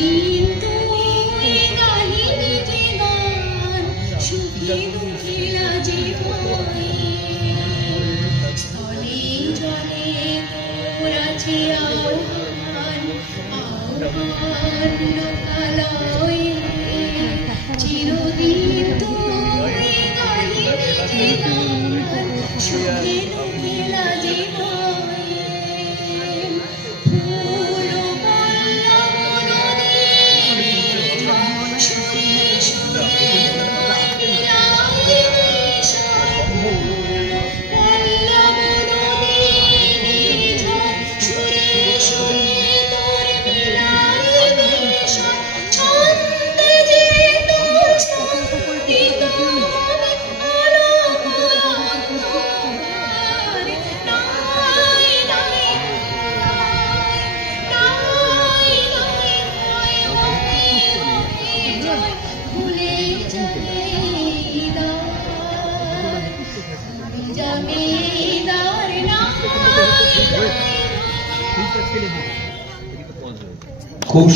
চিরদিন তুই গাহিলি যে গান সুখে দুঃখে লাজে ভয়ে স্থলে জলে তোর আছে আহ্বান আহ্বান লোকালয়ে চিরদিন তুই গাহিলি যে গান সুখে দুঃখে লাজে ভয়ে ফুল পল্লব নদী সুরে সুরে তোর বিলায় বিষয় ফুল পল্লব নদী সুরে সুরে তোর বিলায় বিষয় ছন্দে যে তোর সঙ্গীত হবে আলোক অন্ধকার নাই নাই নাই নাই নাই ওকে ওকে জয় ভুলে জমিদার জমিদার নাই খুব